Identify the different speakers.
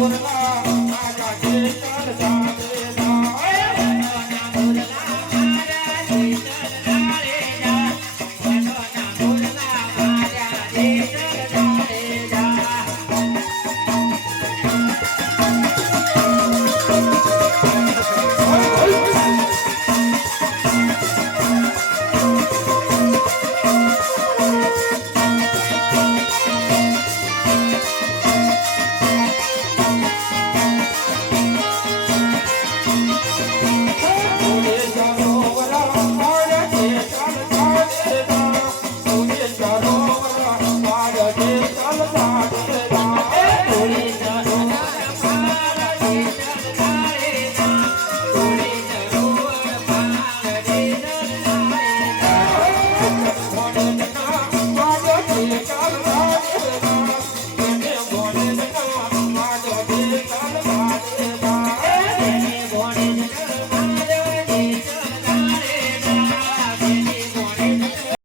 Speaker 1: one of my I'm